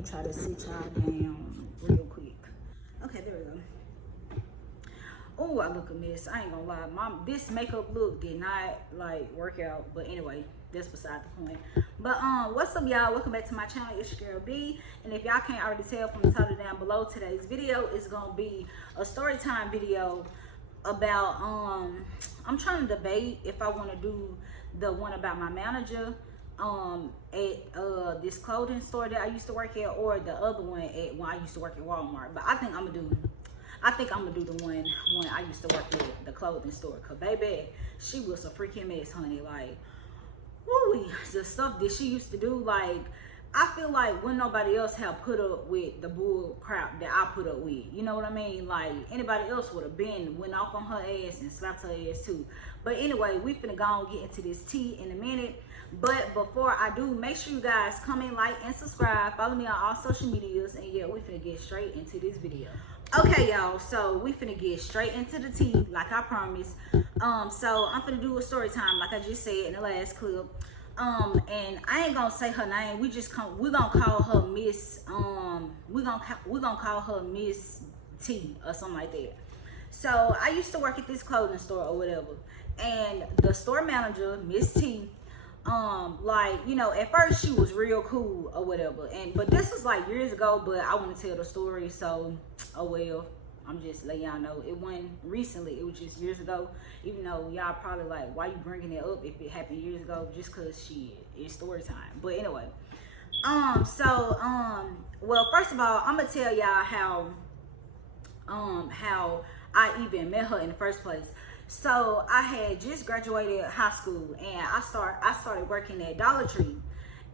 me try to sit y'all down real quick. Okay, there we go. Oh, I look a mess. I ain't gonna lie. This makeup look did not like work out. But anyway, that's beside the point. But what's up, y'all? Welcome back to my channel. It's your girl B. And if y'all can't already tell from the title down below, today's video is gonna be a story time video about I'm trying to debate if I want to do the one about my manager at this clothing store that I used to work at, or the other one at when I used to work at Walmart. But I think I'm gonna do the one when I used to work at the clothing store. Cause baby, she was a freaking mess, honey. Like, woo, the stuff that she used to do, like, I feel like when nobody else have put up with the bull crap that I put up with, you know what I mean? Like, anybody else would have went off on her ass and slapped her ass too. But anyway, we finna go and get into this tea in a minute. But before I do, make sure you guys comment, like, and subscribe. Follow me on all social medias. And yeah, we finna get straight into this video. Okay, y'all, so we finna get straight into the tea, like I promised. So I'm finna do a story time, like I just said in the last clip. And I ain't gonna say her name. We're gonna call her Miss. We're gonna call her Miss T or something like that. So I used to work at this clothing store or whatever, and the store manager, Miss T, like, you know, at first she was real cool or whatever, but this was like years ago. But I want to tell the story, so oh well. I'm just letting y'all know it wasn't recently, it was just years ago. Even though y'all probably like, why you bringing it up if it happened years ago? Just cause it's story time. But anyway, well, first of all, I'm gonna tell y'all how I even met her in the first place. So I had just graduated high school, and I started working at Dollar Tree.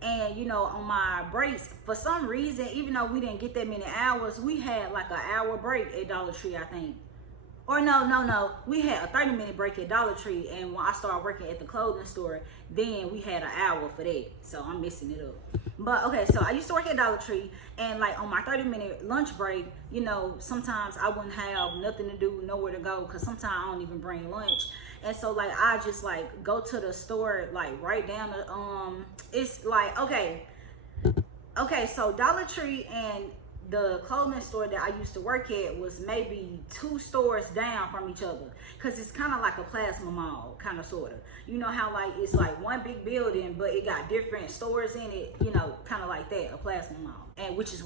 And you know, on my breaks, for some reason, even though we didn't get that many hours, we had like an hour break at Dollar Tree, I think. Or no, we had a 30-minute break at Dollar Tree, and when I started working at the clothing store, then we had an hour for that. So I'm messing it up. But okay, so I used to work at Dollar Tree, and like on my 30-minute lunch break, you know, sometimes I wouldn't have nothing to do, nowhere to go, because sometimes I don't even bring lunch. And so like I just like go to the store, like right down the it's like okay, so Dollar Tree and the clothing store that I used to work at was maybe 2 stores down from each other, because it's kind of like a plasma mall, kind of, sort of. You know how like it's like one big building, but it got different stores in it, you know, kind of like that, a plasma mall. And which was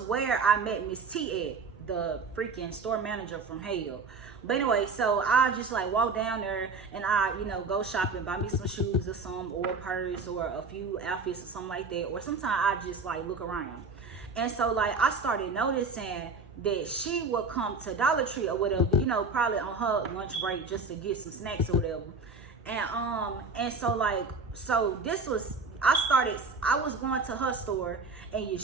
where I met Miss T at, the freaking store manager from hell. But anyway, so I just like walk down there, and I, you know, go shopping, buy me some shoes or some, or a purse, or a few outfits or something like that. Or sometimes I just like look around. And so like I started noticing that she would come to Dollar Tree or whatever, you know, probably on her lunch break, just to get some snacks or whatever. And so like, so this was, I was going to her store, and you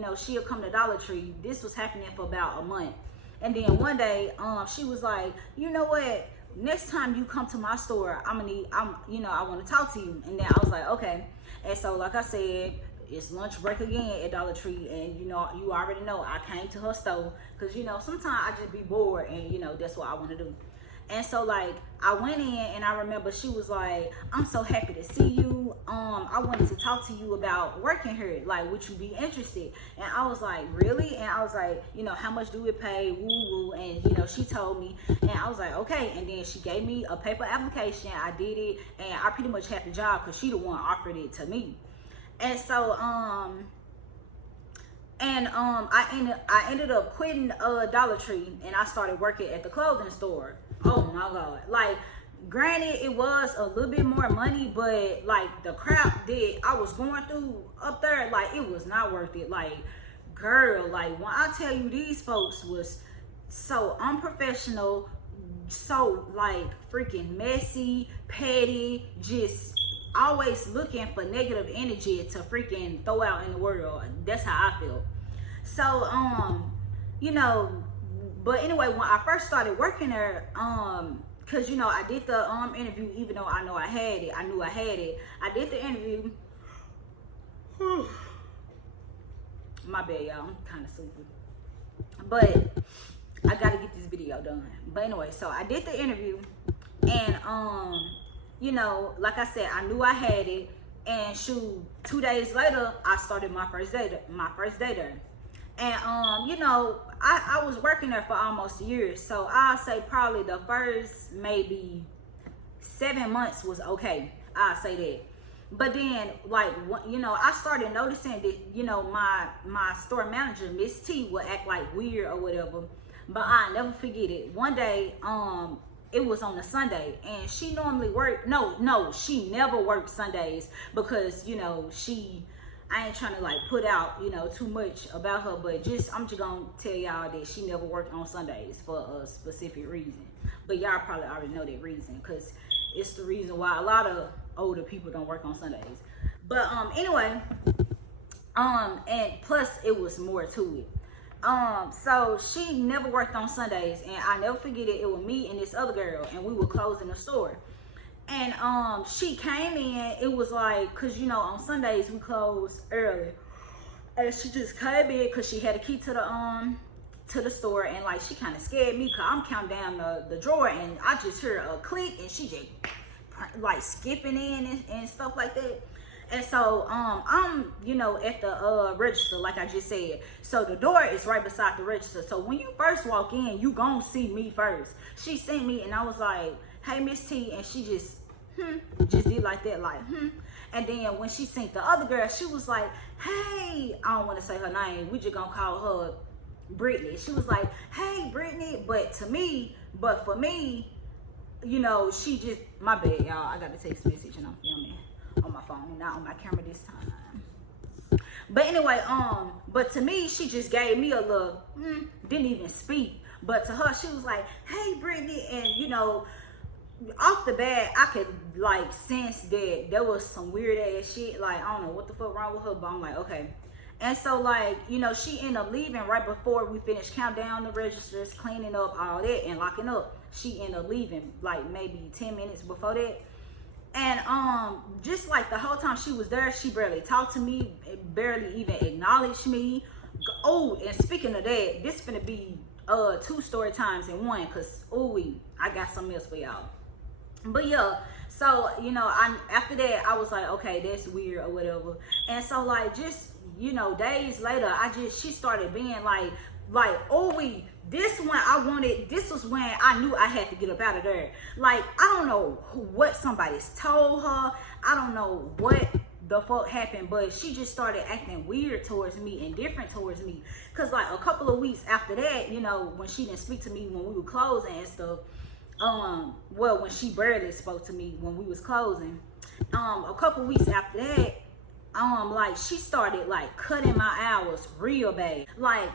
know, she'll come to Dollar Tree. This was happening for about a month. And then one day, she was like, you know what? Next time you come to my store, I want to talk to you. And then I was like, okay. And so, like I said, it's lunch break again at Dollar Tree, and you know, you already know I came to her store because, you know, sometimes I just be bored, and you know, that's what I want to do. And so like I went in, and I remember she was like, I'm so happy to see you. I wanted to talk to you about working here. Like, would you be interested? And I was like, really? And I was like, you know, how much do it pay? Woo woo. And you know, she told me, and I was like, okay. And then she gave me a paper application. I did it, and I pretty much had the job because she the one offered it to me. And so I ended up quitting Dollar Tree, and I started working at the clothing store. Oh my God. Like, granted, it was a little bit more money, but like the crap that I was going through up there, like, it was not worth it. Like, girl, like, when I tell you, these folks was so unprofessional, so like freaking messy, petty, just always looking for negative energy to freaking throw out in the world. That's how I feel. So you know, but anyway, when I first started working there, because you know, I did the interview, even though I knew I had it. I did the interview. My bad, y'all, I'm kind of sleepy, but I gotta get this video done. But anyway, so I did the interview, and you know, like I said, I knew I had it, And shoot, 2 days later, I started my first day there. And you know, I was working there for almost a year. So I'll say probably the first maybe 7 months was okay. I'll say that. But then, like, you know, I started noticing that, you know, my store manager, Miss T, would act like weird or whatever. But I never forget it. One day, it was on a Sunday, and she normally worked. No, she never worked Sundays because, you know, I ain't trying to like put out, you know, too much about her, but I'm just gonna tell y'all that she never worked on Sundays for a specific reason. But y'all probably already know that reason, because it's the reason why a lot of older people don't work on Sundays. But anyway, and plus it was more to it. So she never worked on Sundays, and I never forget it. It was me and this other girl, and we were closing the store. And she came in. It was like, cause you know on Sundays we close early, and she just came in cause she had a key to the store, and like she kind of scared me cause I'm counting down the drawer, and I just heard a click, and she just like skipping in and stuff like that. And so I'm, you know, at the register, like I just said. So the door is right beside the register. So when you first walk in, you gonna see me first. She seen me, and I was like, "Hey, Miss T," and she just did like that, like And then when she seen the other girl, she was like, "Hey," I don't want to say her name. We just gonna call her Brittany. She was like, "Hey, Brittany," but for me, you know, she just, my bad, y'all. I got a text message and I'm filming on my phone, not on my camera this time. But anyway, but to me, she just gave me a little, didn't even speak. But to her, she was like, "Hey, Brittany," and you know, off the bat, I could like sense that there was some weird ass shit. Like, I don't know what the fuck wrong with her, but I'm like, okay. And so, like, you know, she ended up leaving right before we finished counting down the registers, cleaning up all that, and locking up. She ended up leaving like maybe 10 minutes before that. And just like the whole time she was there, she barely talked to me, barely even acknowledged me. Oh, and speaking of that, this finna be 2 story times in one, cause I got something else for y'all. But yeah, so you know, after that I was like, okay, that's weird or whatever. And so like, just, you know, days later, she started being like, this was when I knew I had to get up out of there. Like, I don't know what somebody's told her. I don't know what the fuck happened, but she just started acting weird towards me and different towards me. Cause like a couple of weeks after that, you know, when she didn't speak to me when we were closing and stuff, well, when she barely spoke to me when we was closing, a couple weeks after that, like she started like cutting my hours real bad. Like,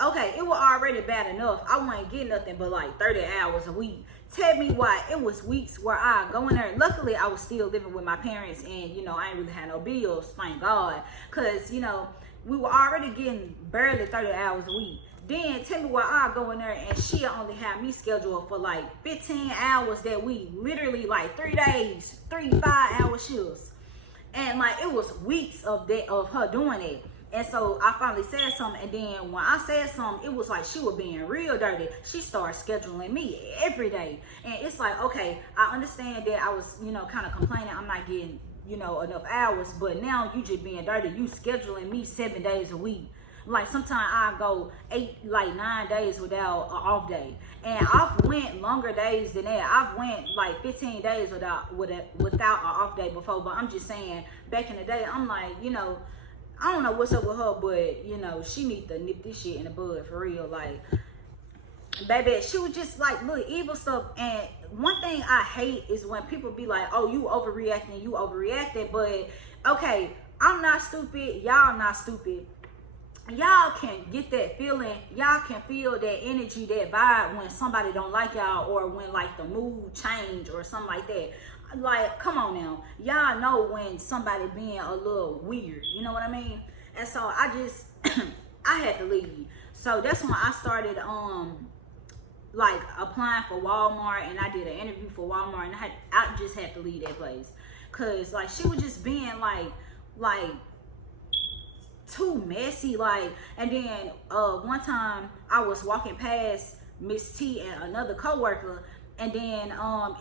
okay, it was already bad enough. I wasn't getting nothing but like 30 hours a week. Tell me why. It was weeks where I go in there. Luckily, I was still living with my parents, and you know, I ain't really had no bills, thank God. Cause you know, we were already getting barely 30 hours a week. Then tell me why I go in there and she only had me scheduled for like 15 hours that week. Literally like 3 days, 3 5-hour shifts. And like, it was weeks of her doing it. And so I finally said something, and then when I said something, it was like she was being real dirty. She started scheduling me every day. And it's like, okay, I understand that I was, you know, kind of complaining I'm not getting, you know, enough hours, but now you just being dirty. You scheduling me 7 days a week. Like sometimes I go 9 days without an off day. And I've went longer days than that. I've went like 15 days without an off day before. But I'm just saying, back in the day, I'm like, you know, I don't know what's up with her, but you know, she need to nip this shit in the bud for real. Like, baby, she was just like little evil stuff. And one thing I hate is when people be like, "Oh, you overreacting." But okay, I'm not stupid. Y'all not stupid. Y'all can get that feeling. Y'all can feel that energy, that vibe when somebody don't like y'all, or when like the mood change or something like that. Like, come on now. Y'all know when somebody being a little weird. You know what I mean? And so I just, I had to leave. So that's when I started, like applying for Walmart, and I did an interview for Walmart, and I just had to leave that place. Cause like, she was just being like too messy. Like, and then one time I was walking past Miss T and another coworker, and then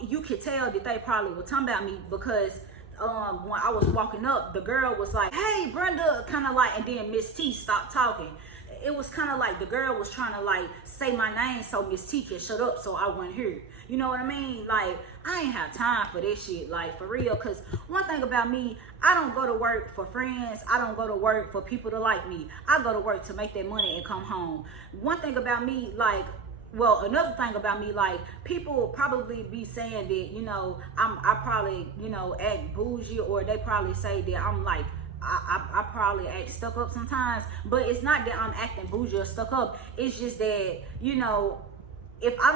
you could tell that they probably were talking about me, because when I was walking up, the girl was like, "Hey, Brenda," kind of like, and then Miss T stopped talking. It was kind of like the girl was trying to like say my name so Miss T can shut up so I wouldn't hear. You know what I mean? Like, I ain't have time for this shit, like, for real. Because one thing about me, I don't go to work for friends. I don't go to work for people to like me. I go to work to make that money and come home. One thing about me, like, well, another thing about me, like, people probably be saying that, you know, I probably, you know, act bougie, or they probably say that I'm like, I probably act stuck up sometimes, but it's not that I'm acting bougie or stuck up. It's just that, you know, if I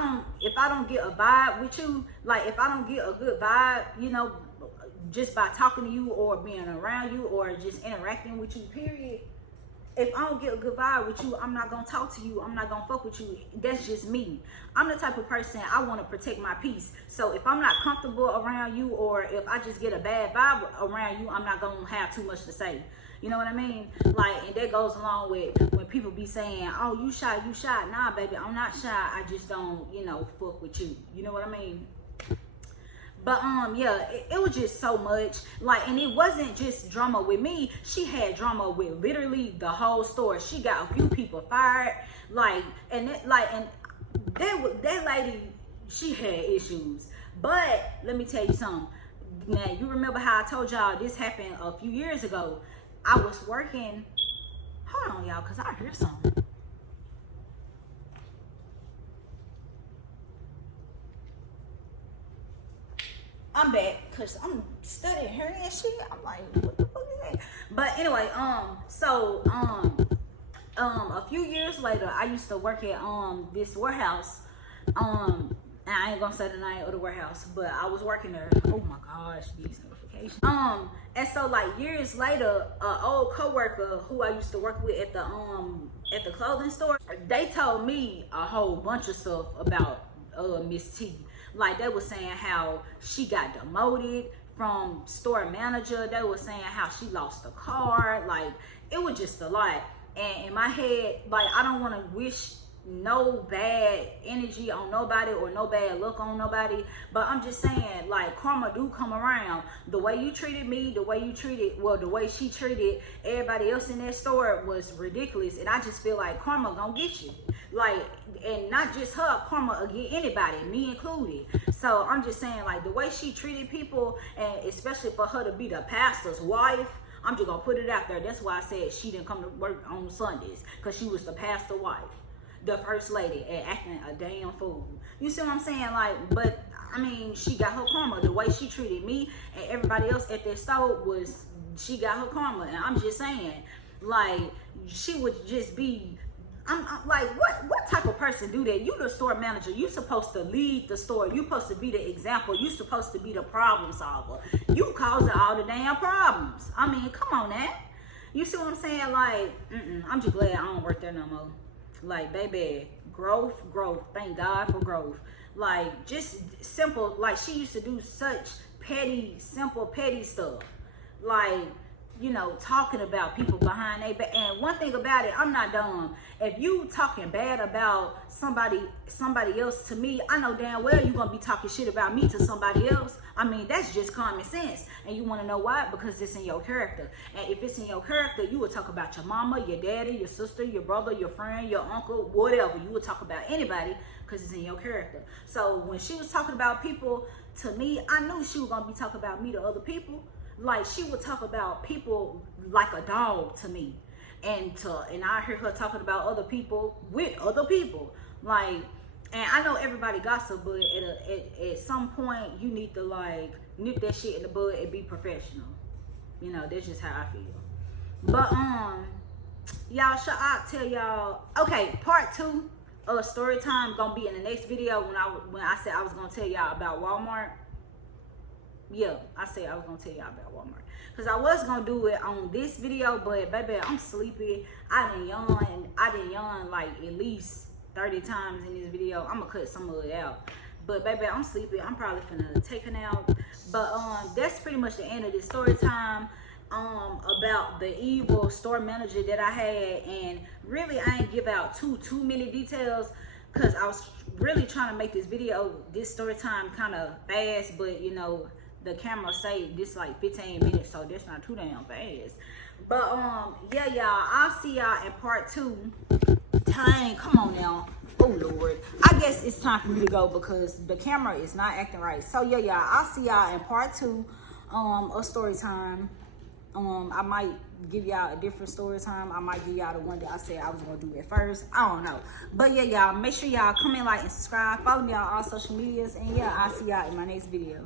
don't get a vibe with you, like if I don't get a good vibe, you know, just by talking to you or being around you or just interacting with you, period. If I don't get a good vibe with you, I'm not gonna talk to you. I'm not gonna fuck with you. That's just me. I'm the type of person, I want to protect my peace. So if I'm not comfortable around you, or if I just get a bad vibe around you, I'm not gonna have too much to say. You know what I mean? Like, and that goes along with when people be saying, "Oh, you shy, you shy." Nah, baby, I'm not shy. I just don't, you know, fuck with you. You know what I mean? But yeah, it was just so much, like, and it wasn't just drama with me. She had drama with literally the whole store. She got a few people fired, like, and that lady, she had issues. But let me tell you something. Now, you remember how I told y'all this happened a few years ago? I was working. Hold on, y'all, cause I hear something. I'm back because I'm studying her and shit. I'm like, what the fuck is that? But anyway, so a few years later, I used to work at this warehouse. And I ain't gonna say the name of the warehouse, but I was working there. Oh my gosh, these notifications. And so like years later, an old coworker who I used to work with at the clothing store, they told me a whole bunch of stuff about Miss T. Like, they were saying how she got demoted from store manager. They were saying how she lost a car. Like, it was just a lot. And in my head, like, I don't want to wish no bad energy on nobody or no bad luck on nobody, but I'm just saying, like, karma do come around. The way you treated me, the way she treated everybody else in that store was ridiculous. And I just feel like karma gonna get you, like, and not just her, karma will get anybody, me included. So I'm just saying, like, the way she treated people, and especially for her to be the pastor's wife, I'm just gonna put it out there. That's why I said she didn't come to work on Sundays, because she was the pastor's wife, the first lady, and acting a damn fool. You see what I'm saying? Like, but I mean, she got her karma. The way she treated me and everybody else at that store was, she got her karma. And I'm just saying, like, she would just be, I'm like, what type of person do that? You the store manager. You supposed to lead the store. You supposed to be the example. You supposed to be the problem solver. You causing all the damn problems. I mean, come on now. You see what I'm saying? Like, I'm just glad I don't work there no more. Like, baby, growth. Thank God for growth. Like, just simple. Like, she used to do such simple petty stuff. Like, you know, talking about people behind their back. And one thing about it, I'm not dumb. If you talking bad about somebody else to me, I know damn well you're gonna be talking shit about me to somebody else. I mean, that's just common sense. And you want to know why? Because it's in your character. And if it's in your character, you would talk about your mama, your daddy, your sister, your brother, your friend, your uncle, whatever. You would talk about anybody because it's in your character. So when she was talking about people to me, I knew she was gonna be talking about me to other people. Like, she would talk about people like a dog to me, and I hear her talking about other people with other people. Like, and I know everybody gossip, but at some point you need to, like, nip that shit in the bud and be professional. You know, that's just how I feel. But y'all, should I tell y'all? Okay, part 2 of story time gonna be in the next video when I said I was gonna tell y'all about Walmart. Yeah, I said I was gonna tell y'all about Walmart, because I was gonna do it on this video, but baby, I'm sleepy. I done yawn like at least 30 times in this video. I'm gonna cut some of it out, but baby, I'm sleepy. I'm probably finna take a nap. But that's pretty much the end of this story time about the evil store manager that I had. And really, I ain't give out too many details, because I was really trying to make this story time kind of fast, but you know, the camera say this like 15 minutes, so that's not too damn fast. But yeah, y'all, I'll see y'all in part 2. Dang, come on now. Oh Lord, I guess it's time for me to go because the camera is not acting right. So yeah, y'all, I'll see y'all in part 2 of story time. I might give y'all a different story time. I might give y'all the one that I said I was gonna do at first. I don't know, but yeah, y'all, make sure y'all comment, like, and subscribe. Follow me on all social medias, and yeah, I'll see y'all in my next video.